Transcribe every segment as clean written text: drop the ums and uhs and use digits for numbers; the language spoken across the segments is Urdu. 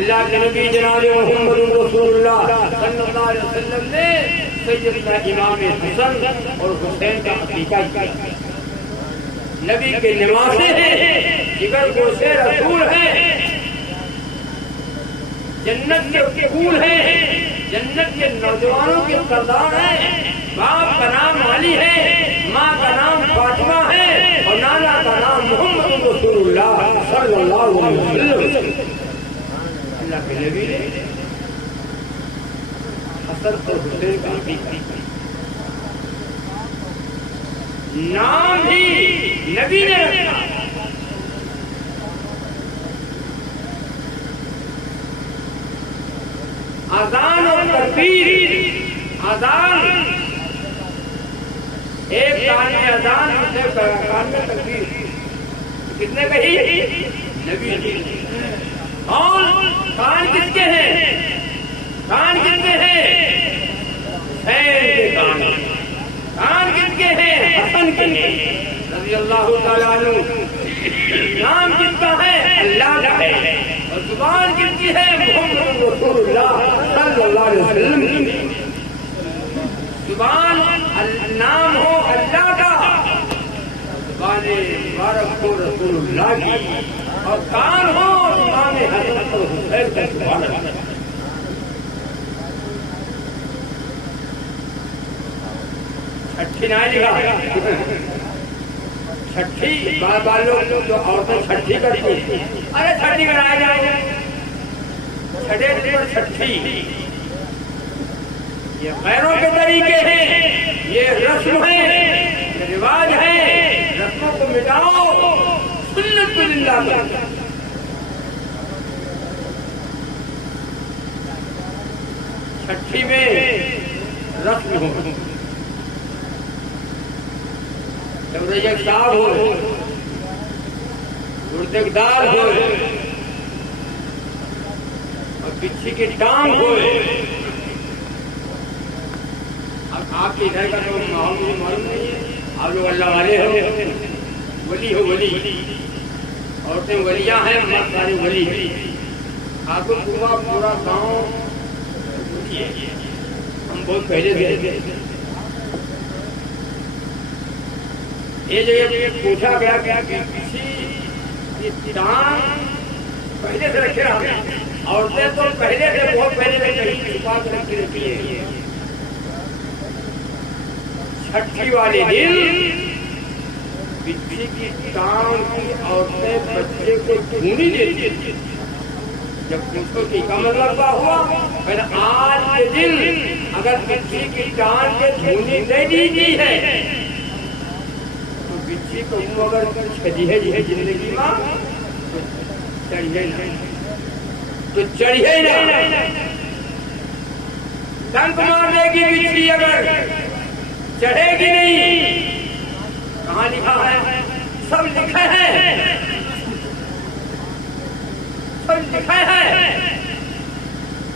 اللہ کے نبی جناب محمد رسول اللہ صلی اللہ علیہ وسلم نے سیدنا امام حسن اور حسین کا عقیقہ کیا. نبی کے نواسے ہیں، جگر گوشے رسول ہیں، جنت کے پھول ہیں، جنت کے نوجوانوں کے سردار ہیں. باپ کا نام علی ہے، ماں کا نام فاطمہ ہے، اور نانا کا نام محمد رسول اللہ صلی اللہ علیہ وسلم. اللہ کے نبی نے حسن اور حسین کا عقیقہ نام بھی نبی نے رکھا. اذان اور تکبیر، اذان ایک کان میں اذان، دوسرے کان میں تکبیر، کس نے کہی؟ نبی نے. اور کان کس کے ہیں؟ کان کس کے ہیں؟ حسین کے کان. کان کس کے ہیں؟ حسن کے رضی اللہ تعالیٰ عنہ. نام کس کا ہے؟ اللہ کا ہے. اور زبان کس کی ہے؟ محمد رسول اللہ صلی اللہ علیہ وسلم. زبان نام ہو اللہ کا، زبان مبارک ہو رسول اللہ کی، اور کان ہو زبان حضرت حسین کا. سبحان اللہ. چھٹی نہ لکھا، چھٹی بار لوگ جو عورتیں چھٹی کرتی ہیں، ارے چھٹی کرایا جائے، چھٹے دن پر چھٹی. یہ غیروں کے طریقے ہیں، یہ رسم ہے، یہ رواج ہے. رسموں کو مٹاؤ، سنت کو زندہ کرو. چھٹی میں رسم ہو، جب ریک صاحب ہو، گردے دال ہو، اور بچھی کی ٹانگ ہو. اب آپ کے ادھر کا تو ماحول مجھے معلوم نہیں ہے، آپ لوگ اللہ والے ہو، ولی ہو، ولی عورتیں ولیاں ہیں، مرد سارے ولی ہیں. آپ کو پورا گاؤں ہم بہت پہلے سے یہ جگہ پوچھا گیا کہ کسی ٹانگ پہلے سے رکھے رہا. عورتیں تو پہلے سے بہت پہلے سے کہیں چھپا کے رکھی رہتی ہے. چھٹی والے دن بچی کی ٹانگ کی عورتیں بچے کو ڈھونڈی دیتی تھی. جب پوچھو کہ کا مطلب کیا ہوا؟ پھر آج کے دن اگر بچی کی ٹانگ کے ڈھونڈی دے دی ہے تو بچی کو اگر چڑھیے زندگی میں چڑھیے نہیں، تو چڑھیے نہیں. ڈنک مار دے گی بچی، اگر چڑھے گی نہیں. کہاں لکھا ہے؟ سب لکھا ہے، سب لکھا ہے.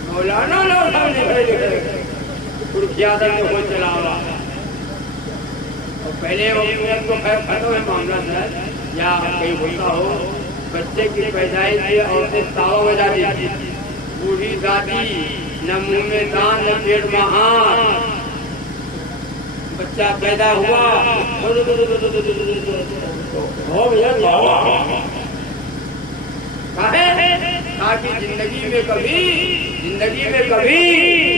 مولانا لوگ سب لکھے ترکیادہ میں ہو چلا ہوا. اور پہلے وقت تو خیر ختم ہے معاملہ ہے، یا کہیں ہوتا ہو بچے کی پیدائش سے عورتیں تاوا بجا دیتی، بوڑھی دادی، نہ منہ میں دان نہ پیٹ میں ہاتھ. بچہ پیدا ہوا ہو گیا تاکہ زندگی میں کبھی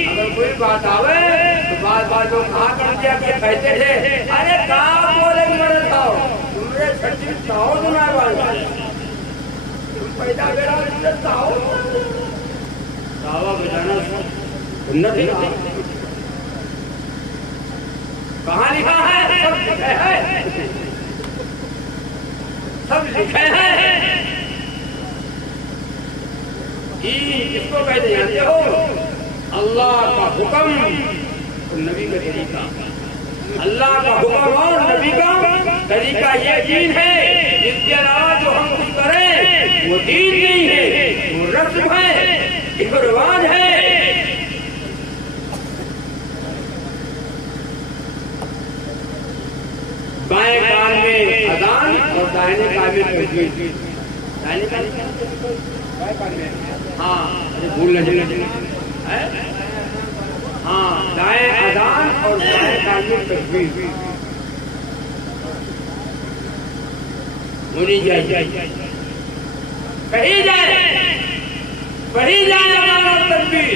اگر کوئی بات آوے تو بات لوگ کہاں کر دیا کہ کہتے تھے ارے کہاں بولے مرے تھا تم نے چھٹی چاہو تو نہ بات تم پیدا کرا چاہو دعویٰ بجانا سنت ہے. کہاں لکھا ہے؟ سب لکھے ہیں، سب لکھے ہیں. کس کو کہتے جانتے ہو؟ اللہ کا حکم اور نبی کا طریقہ. اللہ کا حکم اور نبی کا طریقہ یہ دین ہے. جس کے علاوہ جو ہم کچھ کریں وہ دین نہیں ہے، وہ رسم ہے، ایک رواج ہے. بائیں کان میں اذان اور دائیں کان میں تکبیر. دائیں کان میں ہاں بھول نہ جائے. ہاں دائیں اذان اور بائیں کان میں تکبیر ہونی چاہیے. کہیں جائے اذان اور تکبیر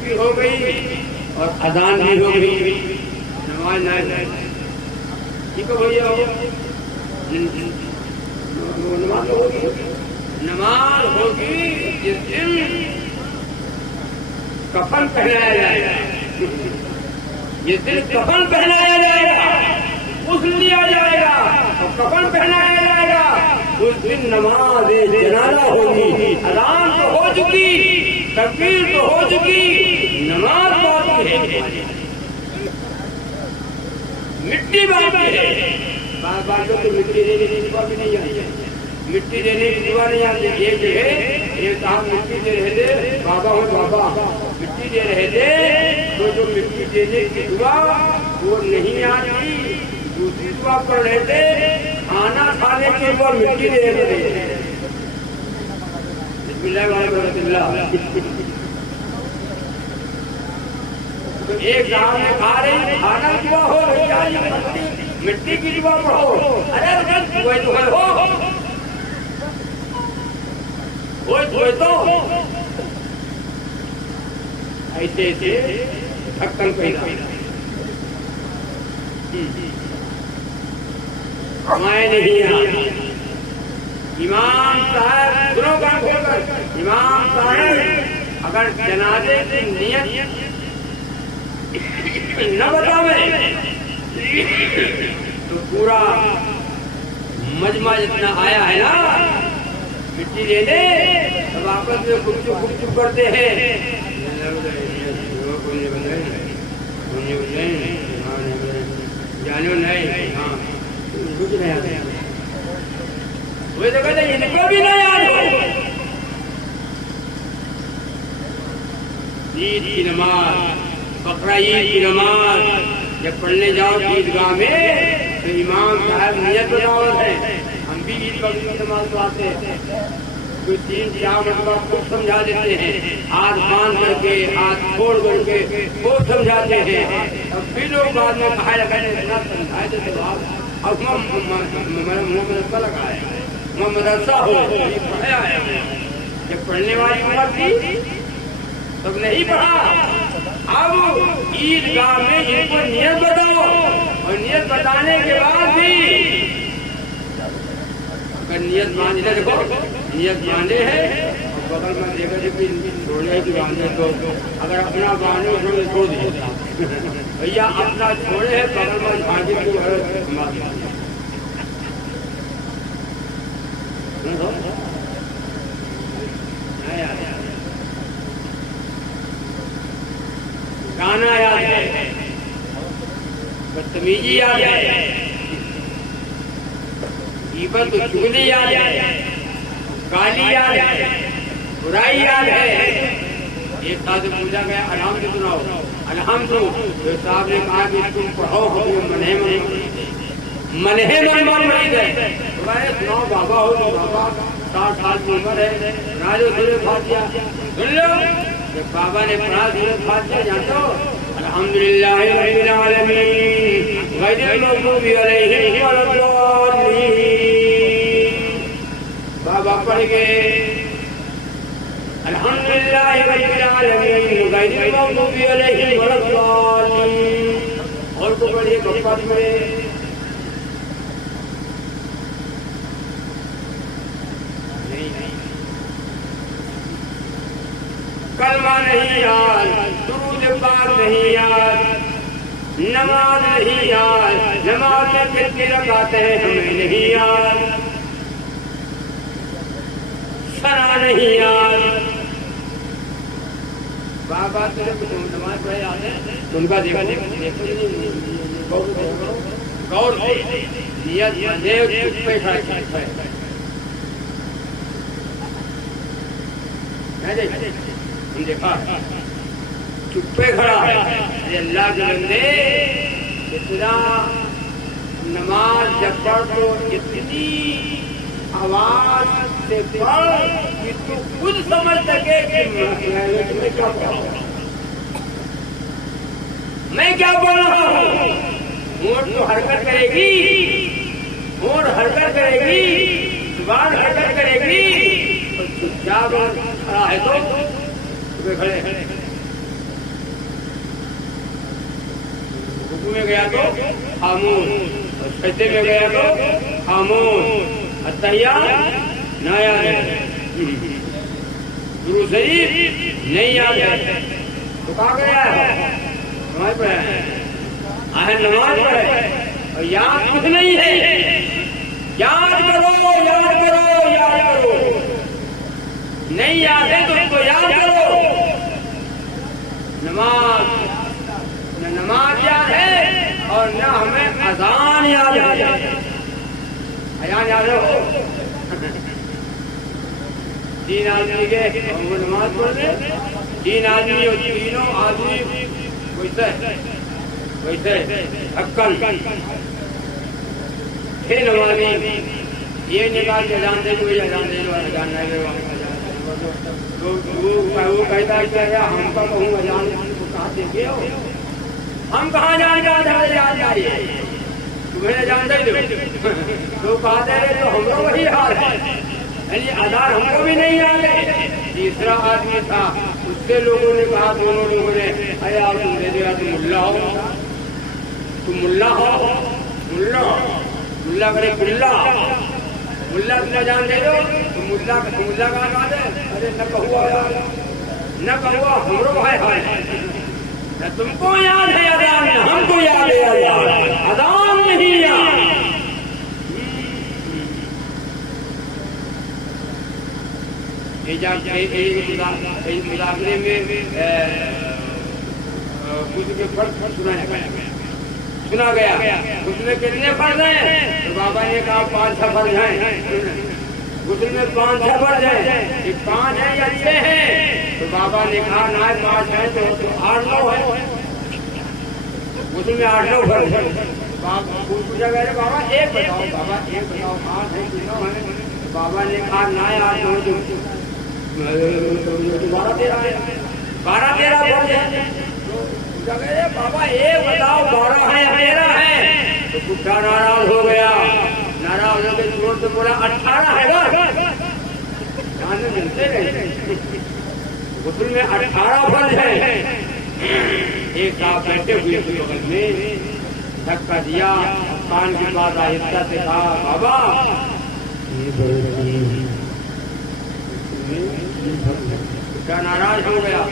بھی ہو گئی اور اذان بھی ہو گئی, نماز نہ جائے. ٹھیک ہے بھیا, نماز ہوگی جس دن کفن پہنایا جائے گا, جس دن کفن پہنایا جائے گا, غسل لیا جائے گا اور کفن پہنایا جائے گا, اس دن نماز جنازہ ہوگی. اذان تو ہو چکی, تکبیر تو ہو چکی, نماز باقی ہے, مٹی باقی ہے. باتوں کو مٹی دینے کی دعا بھی نہیں آتی, مٹی دینے کی دعا نہیں آتی. یہ جو ہے یہ صاحب مٹی دے رہے تھے, بابا ہو بابا مٹی دے رہے تھے, تو جو مٹی دینے کی دعا وہ نہیں آتی, دوسری دعا کر رہے تھے. کھانا کھانے کے بعد مٹی دے رہے تھے. بسم اللہ الرحمن الرحیم. ایک صاحب نے کھا رہے کھانا کی دعا ہو, مٹی کی دعا پڑھو. ارے تو ایسے ڈھکن پیدا میں نہیں آتی. امام صاحب دونوں کا کھول کر, امام صاحب اگر جنازے کی نیت نہ بتاوے تو پورا مجمع جتنا آیا ہے نا مٹی لے لے, سب آپس میں گفتگو کرتے ہیں. جانو نہیں, ہاں کچھ نہیں آتا, وہ تو کہتے ہیں ان کو بھی نہیں یاد ہو. عید کی نماز, بقرہ عید کی نماز جب پڑھنے جاؤ عیدگاہ میں تو امام صاحب نیت بناوت ہے. ہم بھی عید بقرہ کی نماز تو آتے ہیں, کوئی 3-4 مرتبہ خوب سمجھا دیتے ہیں, ہاتھ باندھ کر کے ہاتھ چھوڑ کر کے خوب سمجھاتے ہیں. اب بھی لوگ بعد میں کہا لگا اتنا سمجھائے تھے تو آپ اب مدرسہ لگایا, مدرسہ ہو پڑھایا ہے. جب پڑھنے والی عمر تھی تب نہیں پڑھا. اب عید گاہ میں ان کو نیت بتاؤ, اور نیت بتانے کے بعد بھی اگر نیت باندھے, دیکھو نیت باندھے ہے اور بغل میں دیکھا کہ چھوڑنے کی باندھے, تو اگر اپنا باندھے چھوڑ دیجیے بھیا, اپنا چھوڑے ہے بغل میں باندھے کی گانا یاد ہے, بدتمیزی یاد ہے, غیبت و چغلی یاد ہے, گالی یاد ہے, برائی یاد ہے. ایک ساتھ پوچھا گیا الحمد سناؤ, الحمد صاحب نے کہا کہ تم پڑھو منہ من مرید ہے. سناؤ بابا ہو تو بابا 60 سال کی عمر ہے, راجو سورہ فاتحہ سن لو. جب بابا نے پڑھا سورہ فاتحہ جانتے ہو, الحمدللہ رب العالمین غیر المغضوب علیہم ولا الضالین. بابا پڑھ گئے الحمدللہ رب العالمین غیر المغضوب علیہم ولا الضالین. اور کو پڑھیے گپت میں کلمہ نہیں یاد, درود پاک نہیں یاد, نماز نہیں یاد, نماز میں کتنی رکعتیں ہیں ہمیں نہیں یاد, ثنا نہیں یاد. بابا تیرے کو نماز پڑھے یاد ہے, ان کا دیکھو غور سے نیت بندے چپ پہ کھڑے دیکھا چپے کھڑا ہے. اللہ کے بندے اتنا نماز جب پڑھ تو اتنی آواز سے پڑھ کہ تو خود سمجھ سکے کہ میں کیا پڑھ رہا ہوں، میں کیا بول رہا ہوں. ہونٹ تو حرکت کرے گی، ہونٹ حرکت کرے گی، زبان حرکت کرے گی، اور کیا کھڑا ہے تو کھڑے رکوع میں گیا تو خاموش، اور سجدے میں گیا تو خاموش. التحیات نہ یاد ہے، درود شریف نہیں یاد ہے تو کہاں گیا ہے؟ نماز پڑھا ہے، نماز پڑھے اور یاد کچھ نہیں ہے. یاد کرو، یاد کرو، یاد کرو. نہیں یاد ہے تو اس کو یاد کرو. نہ نماز یاد ہے اور نہ ہمیں اذان یاد ہے. اذان یاد ہو. 3 آدمی گئے اور وہ نماز پڑھنے، 3 آدمی اور تینوں آدمی ویسے حقاً تھے نمازی. یہ نکال کے اذان دے دو، یہ اذان دے دو، اذان نہیں دے دو. وہ کہتا ہے کہ ہم کا کہوں اذان کو کہاں دے گے، ہم کہاں جان کے اذان جائیے، تمہیں اذان دے دو. تو کہا دے رہے تو ہم کو وہی حال ہے، یعنی اذان ہم کو بھی نہیں یاد ہے. تیسرا آدمی تھا، اس سے لوگوں نے کہا، دونوں لوگوں نے، اے آپ تم دے دیا، تم ملا ہو، تم ملا ہو، ملا کرے ملا تمہیں جان دے دو. تم ملا کہاں بات ہے؟ ارے نہ کہوا ہمرو ہے، نہ تم کو یاد ہے اذان، ہم کو یاد ہے اذان نہیں یاد. مذاکرے میں کچھ کے فرق سنا گیا. اس میں کتنے فرض ہیں؟ تو بابا نے کہا 5-6 فرض ہیں. غسل میں 5-6 فرض ہیں، 5 ہیں یا 6 ہیں؟ تو بابا نے کہا نہ 5 ہیں تو 8-9 ہے. غسل میں 8-9 فرض ہیں. پوچھا گیا بابا ایک بتاؤ، بابا ایک بتاؤ، 8 ہیں کہ 9 ہیں؟ بابا نے کہا نہ 8-9 12-13 فرض ہیں. بابا ایک بتاؤ 12 ہے 13 ہے؟ تو بڈھا ناراض ہو گیا. ناراض ہو کے زور سے بولا 18 ہے گا. ملتے رہے غسل میں 18 فرض ہے. ایک صاحب بیٹھے ہوئے تھے بغل میں، دھکا دیا، کان کی بات آہستہ سے کہا بابا بڈھا ناراض ہو گیا.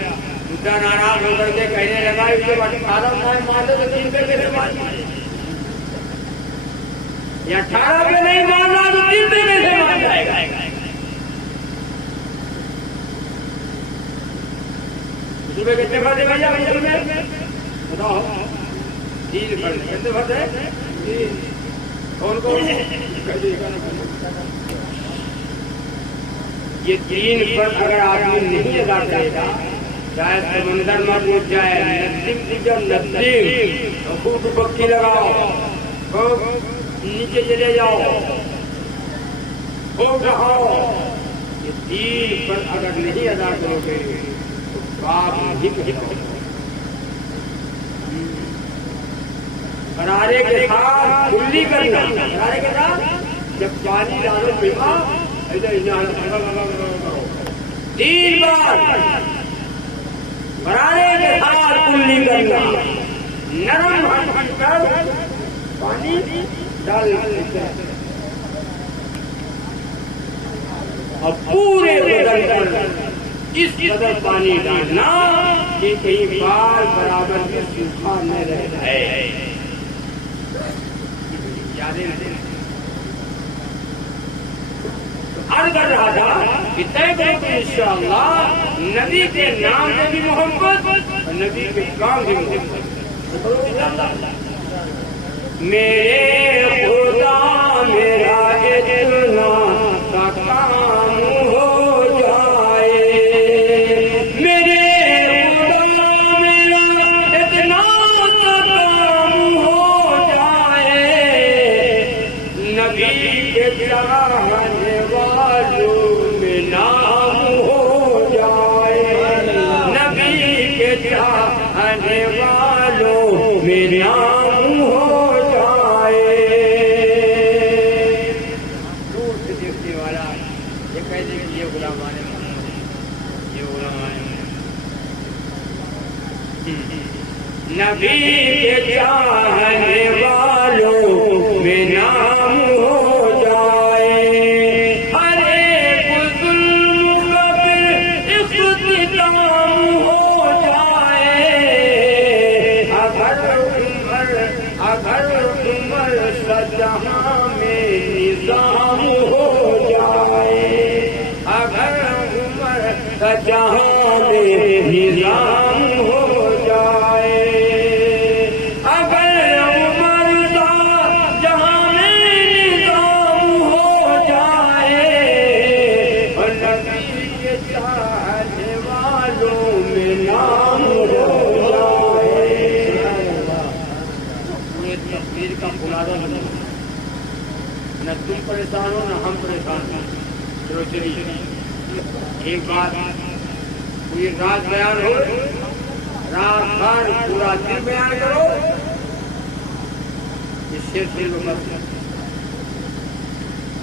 بڈھا ناراض ہو کر کے کہنے لگا اسے 18 مانے تو 3 پہ کیسے مانے، یا 18 پہ نہیں ماننا تو 3 پہ کیسے مان جائے گا. اس میں کتنے فرض ہے بھیا بتاؤ؟ 3 فرض. کتنے فرض ہے؟ کون کون؟ یہ 3 فرض اگر آدمی نہیں ادا کرے گا، چاہے سمندر میں پہنچ جائے، ندیم خوب ڈبکی لگاؤ، نیچے چلے جاؤ، خوب رہو، یہ 3 فرض اگر نہیں ادا کرو گے تو باپ نہیں کہو. غرارے کے ساتھ کلی کرنا. غرارے کے ساتھ جب پانی ڈالو پیما 3 بار غرارے کے ساتھ کلی کرنا. نرم ہٹ کر پانی ڈالنا اور پورے بدن پر اس قدر پانی ڈالنا کہ کئی بار برابر میں سوکھا نہ رہ جائے. عرض کر رہا تھا کہ طے کریں تو انشاءاللہ نبی کے نام سے بھی محبت اور نبی کے کام سے محبت. میرے خدا میرا اتنا سا کام ہو جائے، میرے خدا میرا اتنا سا کام ہو جائے، نبی کے چاہنے والوں کہتے کہ یہ غلامان محمد، یہ غلامان نبی کے چاہنے والوں میں نام ہو جائے، ہر ایک ظلم کا پھر اختتام ہو جائے، اگر عمر جہاں میں نظام ہو جائے، اگر عمر جہاں میں نظام ہو جائے، اگر عمر جہاں میں نظام ہو جائے، اور نبی کے چاہنے والوں میں نام ہو جائے۔ پورے تقدیر کا خلاصہ نہ تم پریشان ہو نہ ہم پریشان ہوں۔ چلو چلیے ایک بات، کوئی رات بیان ہو، رات بھر پورا دن بیان کرو، اس سے دل میں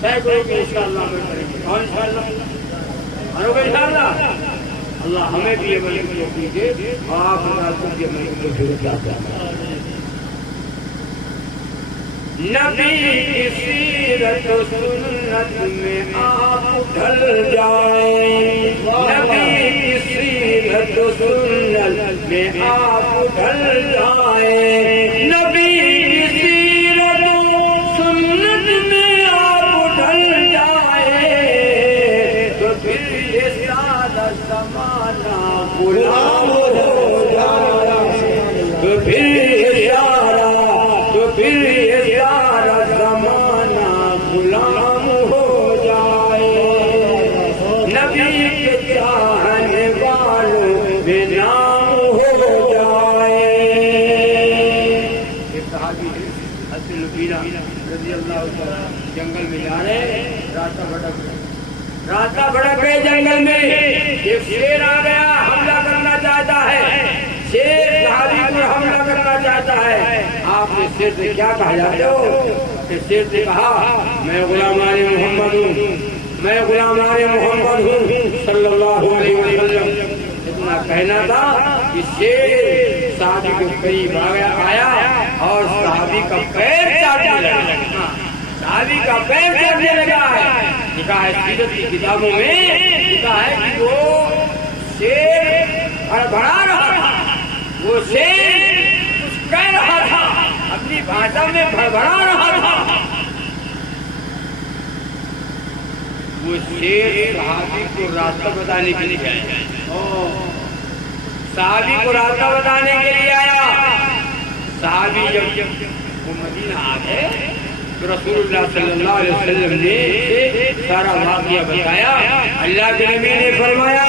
طے کرو کہ انشاءاللہ میں کریں گے، اور انشاءاللہ کرو گے انشاءاللہ۔ اللہ ہمیں بھی یہ ملک توفیق دے اور آپ حضرات کو بھی ملک توفیق دے۔ نبی کی سیرت و سنت میں آپ ڈھل جائیں، نبی کی سیرت و سنت میں آپ ڈھل جائیں، نبی کی سیرت و سنت میں آپ ڈھل جائیں، تو پھر یہ سارا زمانہ غلام ہو جائے، تو پھر زمانہ غلام ہو جائے، نبی کے چاہنے والوں میں نام ہو جائے۔ ایک صحابی حضرت لبینا رضی اللہ عنہ جنگل میں جا رہے، راستہ بھٹک گئے جنگل میں، ایک شیر آ گیا، حملہ کرنا چاہتا ہے، شیر صحابی پر حملہ کرنا چاہتا ہے۔ آپ نے شیر سے کیا کہا جاتے ہو؟ شیر سے کہا میں غلامان محمد ہوں، میں غلامان محمد ہوں صلی اللہ علیہ وسلم۔ اتنا کہنا تھا کہ شیر صحابی کے قریب آیا اور صحابی کا پیر چاٹنے لگا، صحابی کا پیر چاٹنے لگا ہے۔ لکھا ہے سیرت کی کتابوں میں، لکھا ہے کہ وہ شیر بڑھا رہا تھا، وہ شیر کچھ کہہ رہا تھا، اپنی بھاشا میں بڑھا رہا تھا۔ وہ شیر صحابی کو راستہ بتانے کے لیے آیا، صحابی کو راستہ بتانے کے لیے آیا۔ صحابی جب وہ مدینہ آ گئے تو رسول اللہ صلی اللہ علیہ وسلم نے سارا واقعہ بتایا۔ اللہ کے نبی نے فرمایا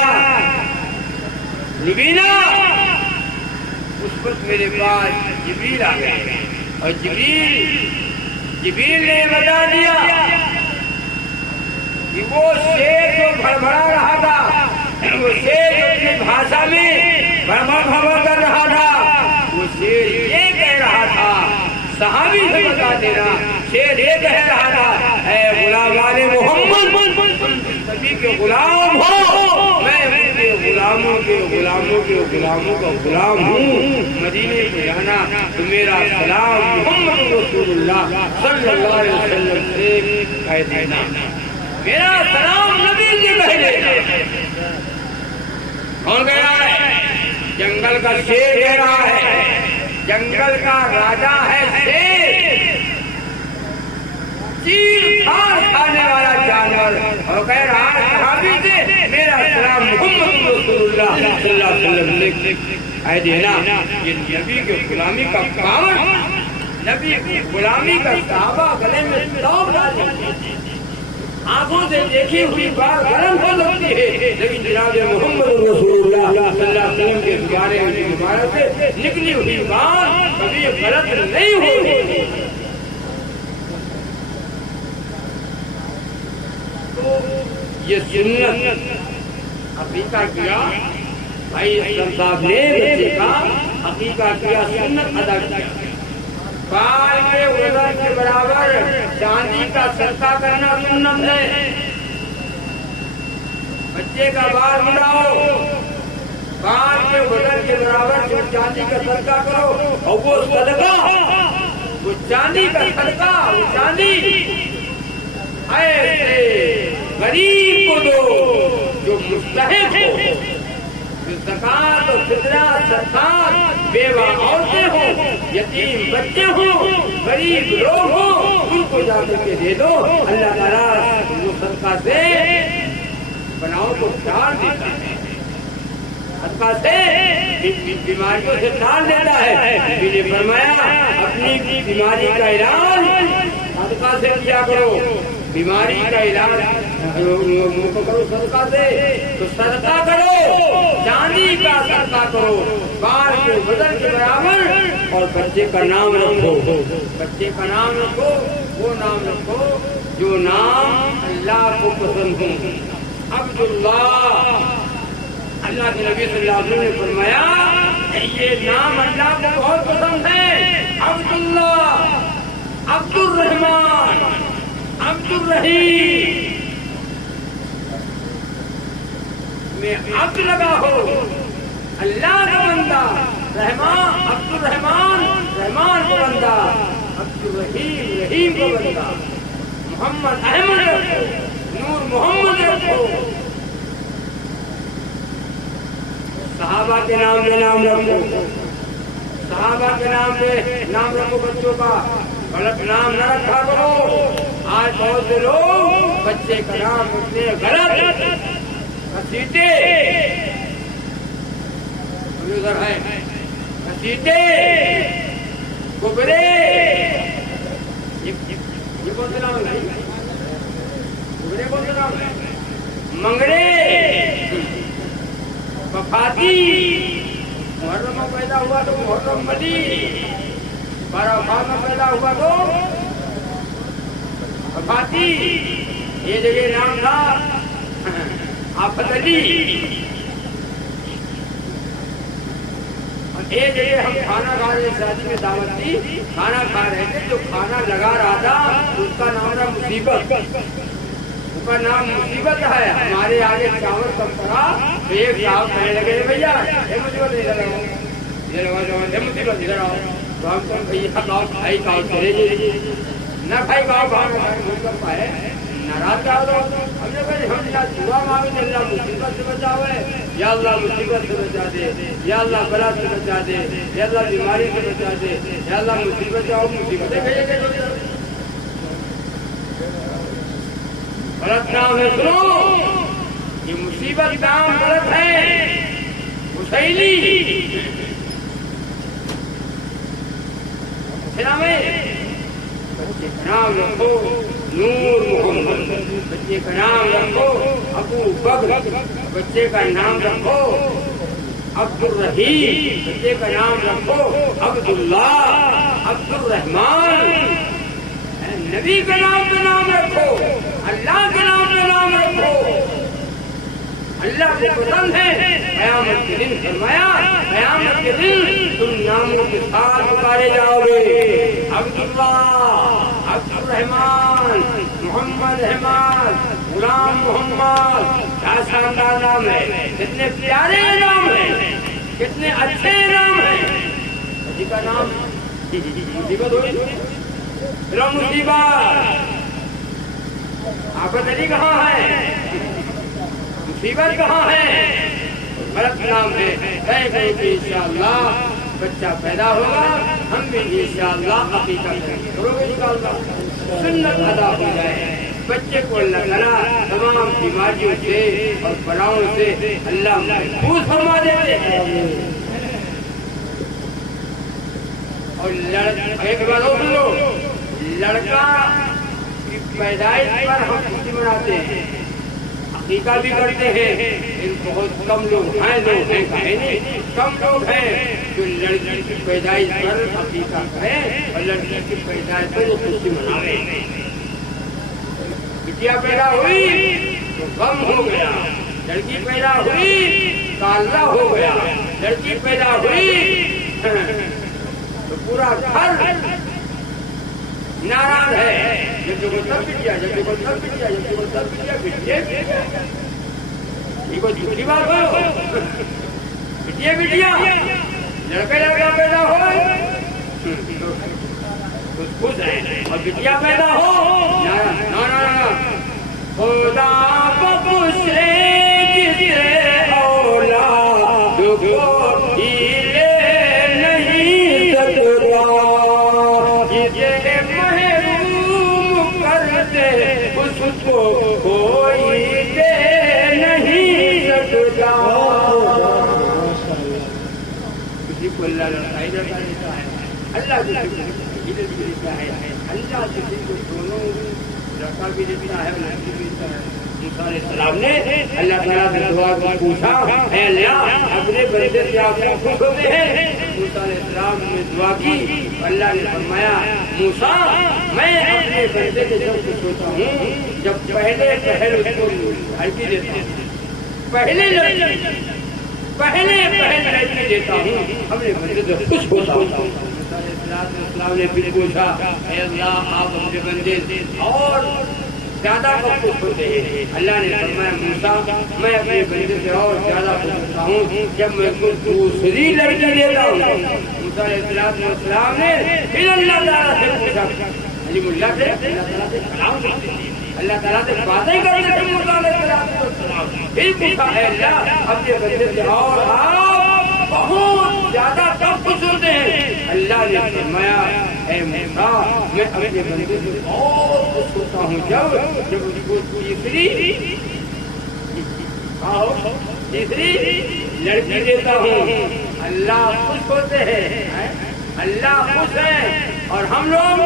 لبینا، اس وقت میرے پاس جبریل آ گئے اور جبریل نے بتا دیا کہ وہ شیر جو بھڑبڑا رہا تھا، وہ شیر جو اپنی بھاشا میں بھڑبڑ کر رہا تھا، وہ شیر یہ کہہ رہا تھا، صحابی سے بتا دینا، شیر یہ کہہ رہا تھا اے غلامان محمد نبی کے غلام ہو، میں ان کے غلاموں کا غلام ہوں، مدینے کو جانا تو میرا سلام محمد رسول اللہ صلی اللہ علیہ وسلم سے کہہ دینا، میرا سلام نبی سے کہہ دینا۔ کون کہہ رہا ہے؟ جنگل کا شیر کہہ رہا ہے، جنگل کا راجا ہے شیر، چیل کھانے والا جانور، اور کہہ رہا ہے صحابی سے میرا سلام محمد رسول اللہ صلی اللہ علیہ وسلم سے کہہ دینا۔ یہ نبی کے غلامی کا پاور، نبی کی غلامی کا صحابہ گلے میں دوڑ ڈالتے ہیں۔ آنکھوں سے دیکھی ہوئی بات غلط ہو سکتی ہے، لیکن جناب محمد رسول اللہ صلی اللہ علیہ وسلم کے پیارے مبارک سے نکلی ہوئی بات کبھی غلط نہیں ہوگی۔ یہ سنت عقیقہ کیا، بھائی اسلام صاحب نے بچے کا عقیقہ کیا، سنت ادا کیا۔ بال کے وزن کے برابر چاندی کا صدقہ کرنا سنت ہے، بچے کا بال مڑاؤ، کان کے وزن کے برابر جو چاندی کا صدقہ کرو، اور وہ صدقہ، وہ چاندی کا صدقہ، وہ چاندی ایسے غریب کو دو جو مستحق ہو، جو زکات اور فطرہ صدقات، بیوہ عورتیں ہوں، یتیم بچے ہوں، غریب لوگ ہوں، ان کو جا کر کے دے دو۔ اللہ تعالیٰ وہ صدقہ سے بناؤ کو ٹال دیتا ہے، صدقہ سے بیماریوں سے ٹال دیتا ہے۔ نبی نے فرمایا اپنی بیماری کا علاج صدقہ سے کیا کرو، بیماری کا علاج کرو صدقہ سے، تو صدقہ کرو، چاندی کا صدقہ کرو، بال کے وزن کے برابر، اور بچے کا نام رکھو، بچے کا نام رکھو، وہ نام رکھو جو نام اللہ کو پسند ہو۔ عبداللہ، اللہ کے نبی صلی اللہ علیہ وسلم نے فرمایا یہ نام اللہ کو بہت پسند ہے، عبداللہ، عبد الرحمان، عبد الرحیم، میں عبد لگا ہو، اللہ کا بندہ، رحمان، عبد الرحمان، رحمان کا بندہ، عبد الرحیم، رحیم کا بندہ، محمد احمد رکھو، نور محمد رکھو، صحابہ کے نام میں نام رکھو، صحابہ کے نام پہ نام رکھو، بچوں کا غلط نام نہ رکھا کرو۔ آج بہت سے لوگ بچے کا نام رکھتے ہیں غلط، گھسیٹے، ادھر ہے گھسیٹے، گبرے، یہ کون سے نام ہے؟ گبرے کون سے نام ہے؟ منگڑے، وفاتی، محرم میں پیدا ہوا تو محرم ولی، بارہ میں پیدا ہوا تو وفاتی، یہ جگہ نام تھا آفت علی، اور ایک جگہ ہم کھانا کھا رہے، شادی میں دعوت تھی، کھانا کھا رہے تھے، جو کھانا لگا رہا تھا اس کا نام تھا مصیبت، اس کا نام مصیبت ہے۔ ہمارے آگے چاول کم پڑا تو ایک صاحب کہنے لگے بھیا یہ مصیبت ادھر آؤ، یہ مصیبت ادھر آؤ، تو ہم کہتے بھیا کھاؤ، بھائی کھاؤ، چلے جی نہ بھائی کھاؤ، کھاؤ پائے ناراض کیا ہو، ہم نے کہا ہم دعا مانگے اللہ مصیبت سے بچاوے، یا اللہ مصیبت سے بچا دے، یا اللہ بلا سے بچا دے، یا اللہ بیماری سے بچا دے، یا اللہ مصیبت جاؤ، مصیبتیں غلط نام ہے، سنو یہ مصیبت نام غلط ہے، مسیلی بچے کا نام رکھو نور محمد، بچے کا نام رکھو ابو بکر، بچے کا نام رکھو عبد الرحیم، بچے کا نام رکھو عبداللہ، عبد الرحمان، نبی کے نام پہ نام رکھو، اللہ کے نام پہ نام رکھو، اللہ کو پسند ہے۔ قیامت کے دن فرمایا قیامت کے دن تم ناموں کے ساتھ پکارے جاؤ گے، عبداللہ، عبد الرحمان، محمد رحمان، غلام محمد، کیا شاندار نام ہے، کتنے پیارے نام ہیں، کتنے اچھے نام ہیں۔ کسی کا نام مصیبت ہوئی، مصیبت، آفت علی کہاں ہے، مصیبت کہاں ہے، غلط نام ہے۔ انشاءاللہ بچہ پیدا ہوگا، ہم بھی انشاءاللہ عقیقہ کرو گے، انشاءاللہ سنت ادا ہو جائے، بچے کو اللہ تعالیٰ تمام بیماریوں سے اور بلاؤں سے اللہ محفوظ فرما دیتے ہیں۔ اور ایک بات اور سن لو، لڑکا کی پیدائش پر ہم خوشی مناتے ہیں، عقیقہ بھی کرتے ہیں، بہت کم لوگ ہیں، لوگ ہیں نہیں، کم لوگ ہیں جو لڑکی کی پیدائش پر عقیقہ کریں اور لڑکی کی پیدائش پر خوشی منائیں۔ بٹیا پیدا ہوئی تو غم ہو گیا، لڑکی پیدا ہوئی تو اللہ ہو گیا، لڑکی پیدا ہوئی تو پورا گھر ناراض ہے، جب کو سب بٹیا، جب کو سب بٹیا، جب کو سب بٹیا، بٹیا یہ کوئی جھوٹی بات ہو؟ بٹیا بٹیا لڑکا لڑکا پیدا ہو خوش ہیں، اور بٹیا پیدا ہو نا خدا بخشے جسے اولاد کو ہیلے نہیں سکتا، جسے محروم کر دے اس کو کوئی دے نہیں سکتا۔ کسی کو اللہ لڑکائی لڑکا دیتا ہے، اللہ دیتا ہے، اللہ کسی کو دونوں لڑکا بھی دیتا ہے، لڑکی بھی دیتا ہے۔ موسیٰ علیہ السلام نے اللہ تعالیٰ سے دعا کو پوچھا، اے اللہ اپنے بندے سے آپ خوش ہوتے ہیں؟ موسیٰ علیہ السلام نے دعا کی، اللہ نے فرمایا موسیٰ میں اپنے بندے سے جب خوش ہوتا ہوں جب پہلے اس کو لڑکی دیتا ہوں، پہلے لڑکی دیتا ہوں، اپنے بندے سے خوش ہوتا ہوں۔ السلام نے پھر پوچھا، اے اللہ آپ اپنے بندے اور زیادہ خوش ہوتے ہیں؟ اللہ نے فرمایا موسیٰ میں اپنے بندے سے اور زیادہ خوش ہوتا ہوں جب میں کو دوسری لڑکی دیتا ہوں۔ موسیٰ علیہ السلام نے پھر اللہ تعالیٰ سے پوچھا، علیم اللہ سے اللہ تعالیٰ سے کلام کرتے ہیں، اللہ تعالیٰ سے باتیں کرتے ہیں۔ موسیٰ علیہ السلام پھر پوچھا، اے اللہ اپنے بندے سے اور آپ بہت زیادہ کب خوش ہوتے ہیں؟ اللہ نے فرمایا اے موسیٰ میں اپنے بندے سے بہت خوش ہوتا ہوں جب اس کو تیسری لڑکی دیتا ہوں۔ اللہ خوش ہوتے ہیں، اللہ خوش ہے، اور ہم لوگ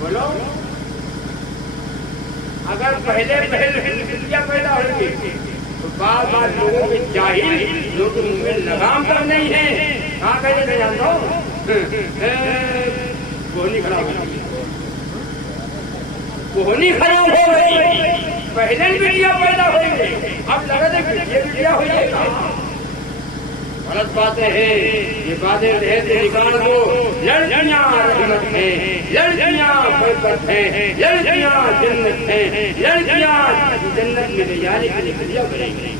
بولو اگر پہلے بٹیا پیدا ہوگی تو بار بار لوگوں کے جاہل لوگ منہ میں لگام کر نہیں ہے، کہاں کہتے تھے جانتا ہوں کوہنی خراب ہو گئی، پہلے بٹیا پیدا ہوئی، اب لگا تھا بٹیا ہوئی ہے، غلط باتیں ہیں یہ باتیں رہتے نکال دو۔ لڑکیاں رحمت ہیں، لڑکیاں برکت ہیں، لڑکیاں جنت ہیں، لڑکیاں جنت میں لے جانے کے لیے ذریعہ بنیں گی۔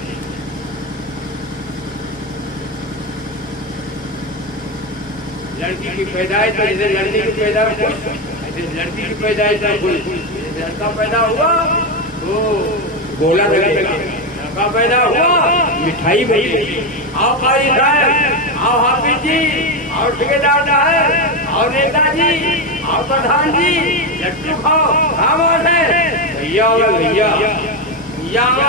لڑکی کی پیدائش میں جیسے لڑکی کی پیدائش خوش، ایسے لڑکی کی پیدائش میں خوش، لڑکا پیدا ہوا تو گولا لگے گا، لڑکا پیدا ہوا مٹھائی بنی، آؤ قاری صاحب، آؤ حافظ جی، آؤ ٹھیکیدار صاحب، آؤ نیتا جی، آؤ پردھان جی، لڈو کھاؤ، کہاں بات ہے؟ بھیا ہوگا بھیا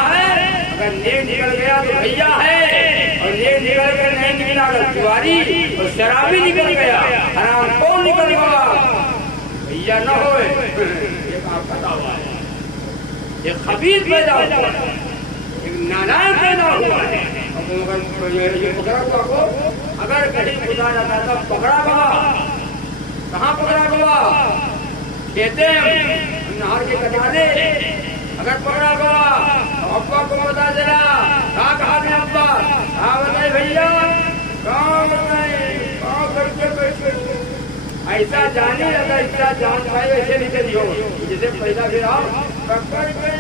ہے، اگر نیک نکل گیا تو بھیا ہے، اور نیک نکل کر نہیں نکلا اگر جواری اور شرابی نکل گیا، حرام خور نکل گیا، بھیا نہ ہوئے، یہ کام پتا ہوا ہے، ایک خبیث پیدا ہوا ہے، ایک نالائق پیدا ہوا ہے۔ اگر کہیں خدا نہ کرتا پکڑا گیا، کہاں پکڑا گیا؟ کہتے ہیں نہر کے کنارے، اگر پکڑا گیا ابا کو بتا دینا، کہاں میں ابا، کہاں بتائے بھیا، کہاں بتائے، کہاں کر کے بیٹھے، ایسا جانے لگا ایسا جان پائے ویسے نکلی ہو، جسے پیدا پھر پکڑ کے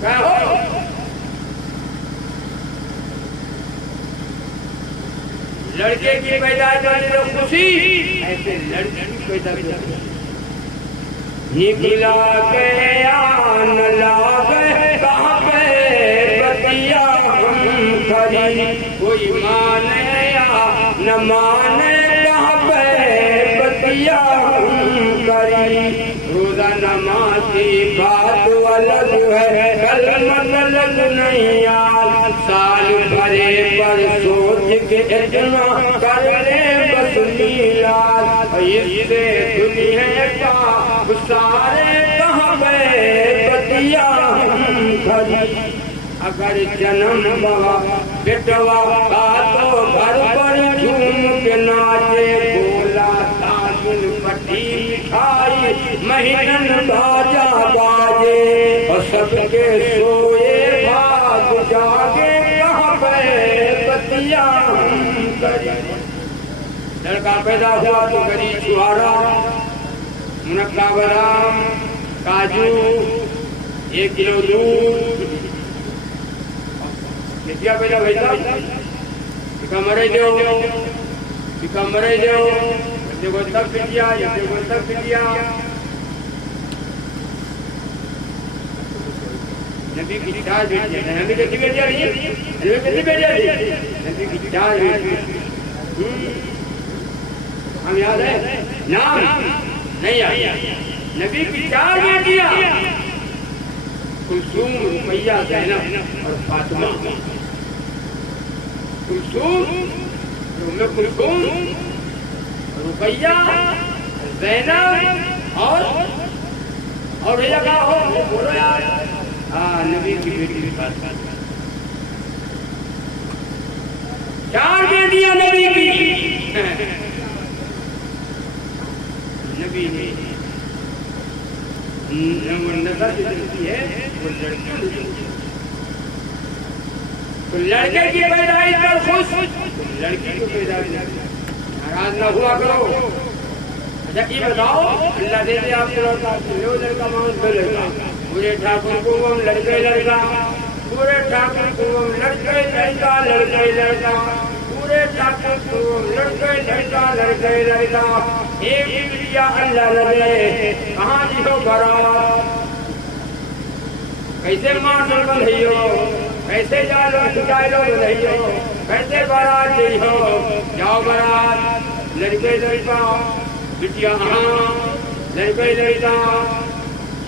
کیا ہو؟ لڑکے کی پیدائش والی لوگ خوشی، ایسے لڑکی کی پیدائش نکلا گیا نہ لاگے کہاں پہ بتیا ہم کھری، کوئی مانے یا نہ مانے کہاں پہ بتیا ہم کری، روزہ نماز کی بات الگ ہے، کلمہ الگ نہیں یار، سال بھرے پر سوچ کے اتنا کر لے بس میلاد، اس سے دنیا کا سارے کہاں پہ بتیا ہم کھری، اگر جنم بوا بیٹوا کا تو گھر پر جھوم کے ناچے، بولا تاجن پٹی کھائی مہینن باجا باجے، اور سب کے سوئے بھاگ جاگے کہاں پہ بتیا ہم کری۔ لڑکا پیدا ہوا تو گری چھوارا، منقع بادام، کاجو، 1 کلو دودھ کیا پیدا بھائی صاحب کمرے دو دیکھو تب پھٹیا دیکھو تب پھٹیا نبی کی 4 بیٹیاں ہیں ہمیں کتنی بیٹیاں رہی نبی کی 4 بیٹیاں ہم یاد ہے نام نہیں آیا نبی کی 4 بیٹیاں کلثوم رقیہ زینب اور فاطمہ کلثوم رقیہ زینب اور لگا ہو بولو یار ہاں نبی کی بیٹی بھی بات 4 بیٹیاں نبی کی نبی نے نظر دیتی ہے وہ لڑکے کی پیدائش پر خوش لڑکی کو پیدائش ناراض نہ ہوا کرو اچھا یہ بتاؤ اللہ دے دے آپ کو لڑکا مانگ دو لڑکا پورے ٹھاکر کو ہم لڑکے لڑکا پورے ٹھاکر کو ہم لڑکے لڑکا پورے ٹھاکر کو ہم لڑکے لڑکا ایک بٹیا اللہ لگے کہاں جی ہو برا کیسے ماں سر بندھی ہو کیسے جالو رہی ہو کیسے بارات جی ہو جاؤ بارات لڑکے لڑکا بٹیا لڑکے لڑکا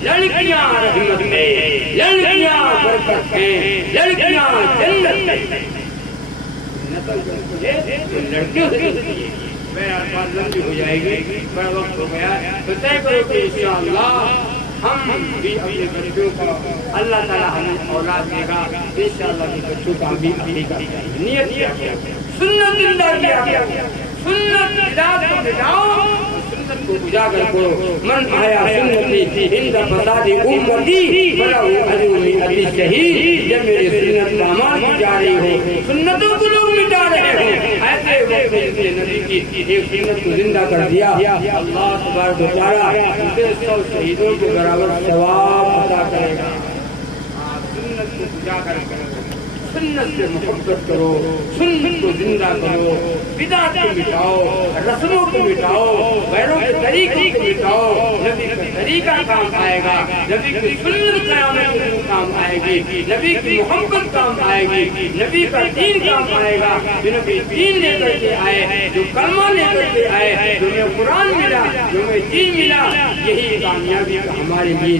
لڑکیاں رحمت میں لڑکیاں برکت میں لڑکیاں جنت میں لڑکیوں سے بہرحال بات لمبی ہو جائے گی بڑا وقت ہو گیا تو طے کرو کہ انشاءاللہ ہم بھی اپنے بچوں کو اللہ تعالیٰ ہمیں اولاد دے گا انشاءاللہ اپنے بچوں کا بھی عقیدہ نیت کیا سنت زندہ کیا سنت بدعت کو مٹاؤ سنت کو اجاگر کرو من آیا سنتی ہند فساد امتی فلہ اجر من اجر شہید جب میرے سنت کا عمل کی جا رہی ہو سنتوں کو لوگ مٹا رہے ہو ایسے وقت میں نبی کی ایک سنت کو زندہ کر دیا اللہ تبارک و تعالی ان 100 شہیدوں کے برابر ثواب عطا کرے گا سنت کو اجاگر کرو سنت سے محبت کرو سنت کو زندہ کرو بدعت کو مٹاؤ رسموں کو مٹاؤ غیروں کے طریقوں کو مٹاؤ نبی کا طریقہ کام آئے گا نبی کی سنت قیامت کے دن کام آئے گی نبی کی محبت کام آئے گی نبی کا دین کام آئے گا جو نبی دین لے کر کے آئے جو کلمہ لے کر کے آئے جو ہمیں قرآن ملا جو ہمیں دین ملا یہی کامیابی کا ہمارے لیے